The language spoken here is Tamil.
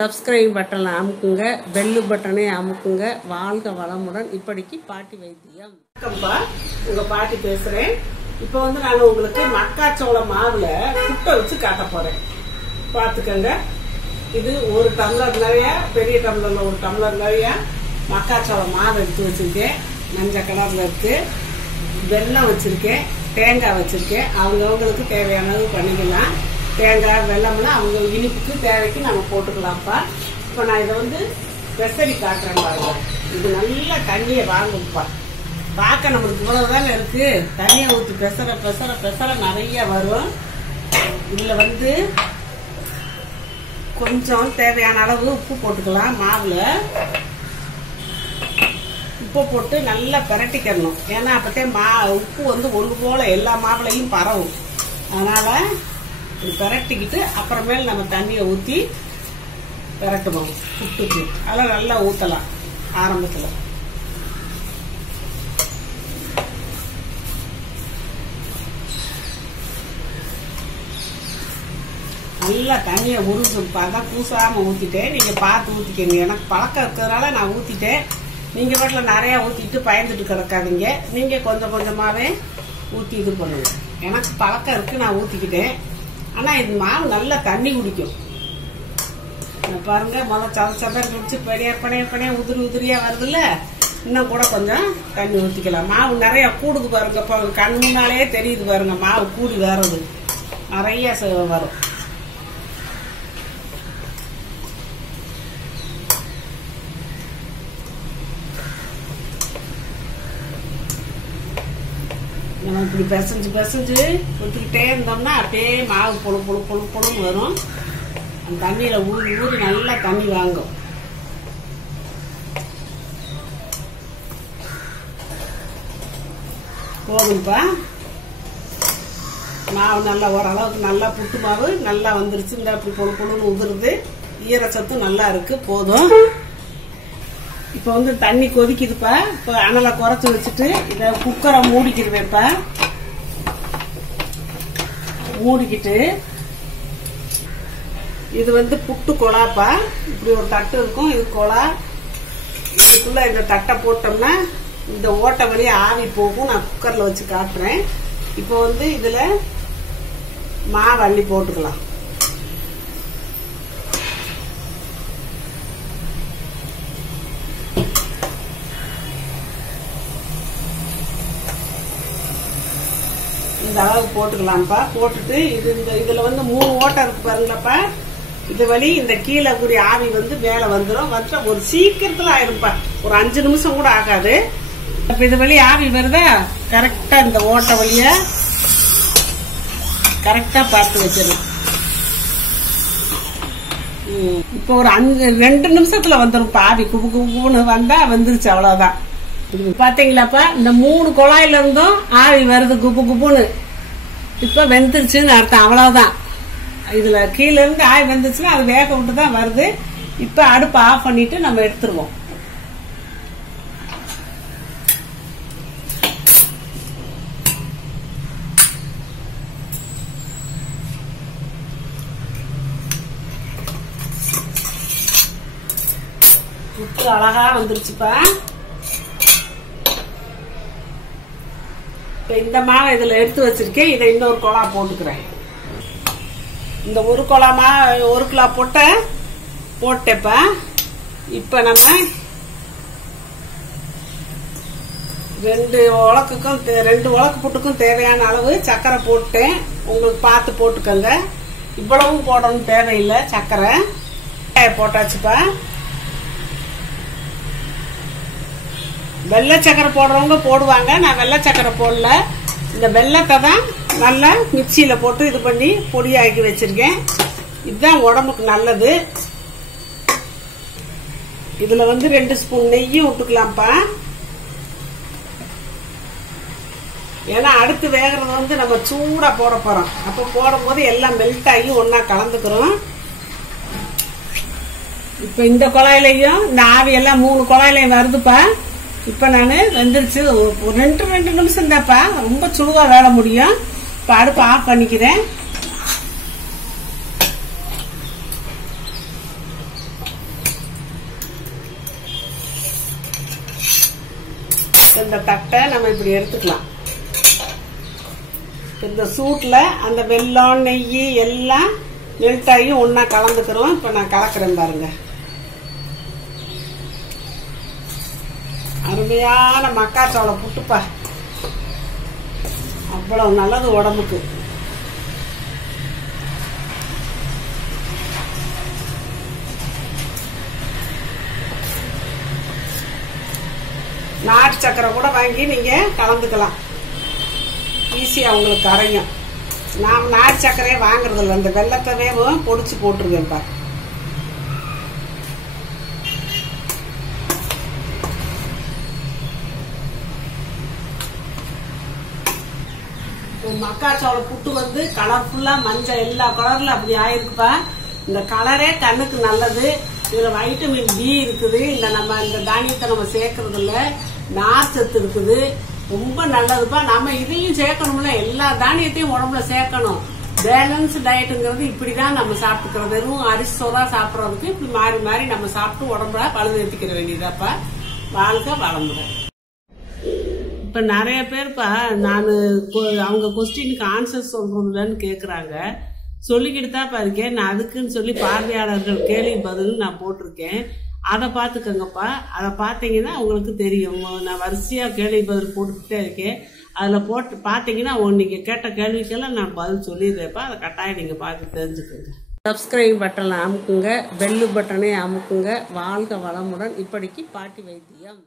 சப்ஸ்கிரைப் பட்டனை அமுக்குங்க, பெல் பட்டனை அமுக்குங்க. வாழ்க வளமுடன். இப்படிக்கு பாட்டி வைத்தியம். வணக்கம்ப்பா, உங்க பாட்டி பேசுறேன். இப்போ வந்து நான் உங்களுக்கு மக்காச்சோள மாவுல புட்டை வச்சு காட்ட போறேன். பாத்துக்கங்க. இது ஒரு டம்ளர் நிறைய, பெரிய டம்ளர்ல ஒரு டம்ளர் நிறைய மக்காச்சோள மாவு எடுத்து வச்சிருக்கேன். மஞ்சள் கலர்ல இருக்கு. வெல்லம் வச்சிருக்கேன், தேங்காய் வச்சிருக்கேன். அவங்கவுங்களுக்கு தேவையானது பண்ணிக்கலாம். தேங்காய் வெல்லம்னா அவங்க இனிப்புக்கு தேவைக்கு நம்ம போட்டுக்கலாம்ப்பா. இப்போ நான் இதை வந்து பெசரி காட்டுறேன் பாருங்க. இது நல்லா தண்ணியை வாங்கும்ப்பா. பார்க்க நம்மளுக்கு இவ்வளவுதானே இருக்கு. தண்ணியை ஊற்றி பெசர பெசர பெசர நிறைய வரும். இதுல வந்து கொஞ்சம் தேவையான அளவு உப்பு போட்டுக்கலாம். மாவுல உப்பு போட்டு நல்லா பிரட்டிக்கணும். ஏன்னா அப்பத்தே உப்பு வந்து ஒன்று போல எல்லா மாவுலையும் பரவும். அதனால இது பிரட்டிக்கிட்டு அப்புறமேல நம்ம தண்ணியை ஊற்றி பிரட்டுவோம். புட்டுக்கு அதெல்லாம் நல்லா ஊற்றலாம். ஆரம்பத்தில் நல்லா தண்ணியை உறிஞ்சும். அதான் பூசாம ஊற்றிட்டேன். நீங்க பார்த்து ஊற்றிக்கங்க. எனக்கு பழக்கம் இருக்கிறதுனால நான் ஊற்றிட்டேன். நீங்க வீட்டில் நிறைய ஊற்றிட்டு பயந்துட்டு கிடக்காதீங்க. நீங்க கொஞ்சம் கொஞ்சமாவே ஊற்றி இது பண்ணுங்க. எனக்கு பழக்கம் இருக்கு, நான் ஊற்றிக்கிட்டேன். ஆனா இது மாவு நல்லா தண்ணி குடிக்கும். பாருங்க, முதல்ல சதர் குடிச்சு பனைய உதிரி உதிரியா வருதுல்ல. இன்னும் கூட கொஞ்சம் தண்ணி ஊற்றிக்கலாம். மாவு நிறைய கூடுது பாருங்க. கண் முன்னாலே தெரியுது பாருங்க, மாவு கூடி வர்றது நிறைய வரும். நம்ம இப்படி பிசைஞ்சு பிசைஞ்சு ஊற்றிக்கிட்டே இருந்தோம்னா அப்படியே மாவு பொழு பொழு பொழு பொழுன்னு வரும். அந்த தண்ணியில ஊறி ஊறி நல்லா தண்ணி வாங்கும். போதும்ப்பா. மாவு நல்லா ஓரளவுக்கு நல்லா புட்டு மாவு நல்லா வந்துருச்சு. இந்த அப்படி பொழு பொழுன்னு உதிருது. ஈரச்சத்தும் நல்லா இருக்கு. போதும். இப்ப வந்து தண்ணி கொதிக்குதுப்பா. இப்ப அனலை குறைச்சு வச்சுட்டு இத குக்கரை மூடிக்கிடுவேப்பா. மூடிக்கிட்டு இது வந்து புட்டு கொழாப்பா. இப்படி ஒரு தட்டு இருக்கும். இது கொழா. இதுக்குள்ள இந்த தட்டை போட்டோம்னா இந்த ஓட்டை வழியா ஆவி போகும். நான் குக்கர்ல வச்சு காட்டுறேன். இப்போ வந்து இதுல மாவு அள்ளி போட்டுக்கலாம். இந்த அளவு போட்டுக்கலாம்ப்பா. போட்டுட்டு இதுல வந்து 3 ஓட்டை இருக்கு பாருங்களாப்பா. இது வழி இந்த கீழே கூடிய ஆவி வந்து மேல வந்துடும். ஒரு சீக்கிரத்துல ஆயிருப்பா. ஒரு 5 நிமிஷம் கூட ஆகாது. இப்ப இது வழி ஆவி வருதா, கரெக்டா இந்த ஓட்டை வழிய கரெக்டா பார்த்து வச்சிடும். இப்ப ஒரு 2 நிமிஷத்துல வந்துடும். ஆவி குபு குபுன்னு வந்தா வந்துருச்சு. அவ்வளவுதான். பாத்தீங்களாப்பா, இந்த 3 குழாயில இருந்தும் ஆவி வருது குப்பு குப்புன்னு. இப்ப வெந்துருச்சுன்னு அர்த்தம். அவ்வளவுதான். இதுல கீழ இருந்து ஆவி வெந்துச்சுன்னா அது வேக விட்டுதான் வருது. இப்ப அடுப்பு ஆஃப் பண்ணிட்டு நம்ம எடுத்துருவோம். புட்டு அழகா வந்துருச்சுப்பா. இந்த மாவை இதுல எடுத்து வச்சிருக்கேன். இதை இன்னொரு குழா போட்டுக்கிறேன். இந்த ஒரு குழா மாவு 1 கிலோ போட்டேப்பா. இப்ப நம்ம 2 உலக்கு புட்டுக்கும் தேவையான அளவு சர்க்கரை போட்டேன். உங்களுக்கு பார்த்து போட்டுக்கோங்க. இவ்வளவும் போடணும் தேவையில்லை. சர்க்கரை போட்டாச்சுப்பா. வெள்ளை சக்கரை போடுறவங்க போடுவாங்க. நான் வெள்ளை சக்கரை போடல. இந்த வெள்ளத்தை தான் நல்லா மிக்சியில போட்டு இது பண்ணி பொடியாக்கி வச்சிருக்கேன். இதுதான் உடம்புக்கு நல்லது. இதுல வந்து 2 ஸ்பூன் நெய்யும் விட்டுக்கலாம்ப்பா. ஏன்னா அடுத்து வேகிறது வந்து நம்ம சூடா போட போறோம். அப்ப போடும் போது எல்லாம் மெல்ட் ஆகி ஒன்னா கலந்துக்கிறோம். இப்ப இந்த குழாயிலையும் இந்த ஆவி எல்லாம் 3 குழாயிலையும் வருதுப்பா. இப்ப நானு வெந்துருச்சு. ஒரு 2 நிமிஷம் தான்ப்பா. ரொம்ப சுடுவா வேலை முடியும். இப்ப அடுப்பு ஆஃப் பண்ணிக்கிறேன். இந்த தட்டை நம்ம இப்படி எடுத்துக்கலாம். இந்த சூட்ல அந்த வெல்லம் நெய் எல்லாம் மெல்ட் ஆகி ஒன்னா கலந்துக்கிறோம். இப்ப நான் கலக்கிறேன் பாருங்க. அருமையான மக்காச்சோள புட்டுப்பா, அவ்வளவு நல்லது உடம்புக்கு. நாட்டு சக்கரை கூட வாங்கி நீங்க கலந்துக்கலாம், ஈஸியா உங்களுக்கு கரையும். நான் நாட்டு சக்கரையே வாங்குறது இல்லை, அந்த வெள்ளத்தவே பொடிச்சு போட்டுருவேன்ப்பா. மக்காச்சோள புட்டு கலர்ஃபுல்லா மஞ்சள் எல்லா கலர்ல அப்படி ஆயிருக்குப்பா. இந்த கலரே கண்ணுக்கு நல்லது. இதுல வைட்டமின் டி இருக்குது. இந்த தானியத்தை நம்ம சேர்க்கறது இல்ல, நார்ச்சத்து இருக்குது, ரொம்ப நல்லதுப்பா. நம்ம இதையும் சேர்க்கணும்ல, எல்லா தானியத்தையும் உடம்புல சேர்க்கணும். பேலன்ஸ் டயட்டுங்கிறது இப்படிதான் நம்ம சாப்பிட்டுக்கிறது. வெறும் அரிசி சோறா சாப்பிடறதுக்கு இப்படி மாறி மாறி நம்ம சாப்பிட்டு உடம்புல பழுதேற்றிக்கிற வேண்டியதாப்பா. வாழ்க வளமுடன். இப்ப நிறைய பேர்ப்பா அவங்க கொஸ்டினுக்கு ஆன்சர் சொல்றதுலன்னு கேக்குறாங்க. சொல்லிக்கிட்டு தான் இருக்கேன். நான் அதுக்குன்னு சொல்லி பார்வையாளர்கள் கேள்வி பதில் நான் போட்டிருக்கேன். அதை பார்த்துக்கங்கப்பா. அதை பார்த்தீங்கன்னா உங்களுக்கு தெரியும். நான் வரிசையா கேள்வி பதில் போட்டுக்கிட்டே இருக்கேன். அதுல போட்டு பார்த்தீங்கன்னா நீங்க கேட்ட கேள்விக்கெல்லாம் நான் பதில் சொல்லிடுறேன்ப்பா. அதை கட்டாயம் நீங்க பார்த்து தெரிஞ்சுக்கோங்க. சப்ஸ்கிரைப் பட்டனை அமுக்குங்க, பெல்லு பட்டனை அமுக்குங்க. வாழ்க வளமுடன். இப்படிக்கு பாட்டி வைத்தியம்.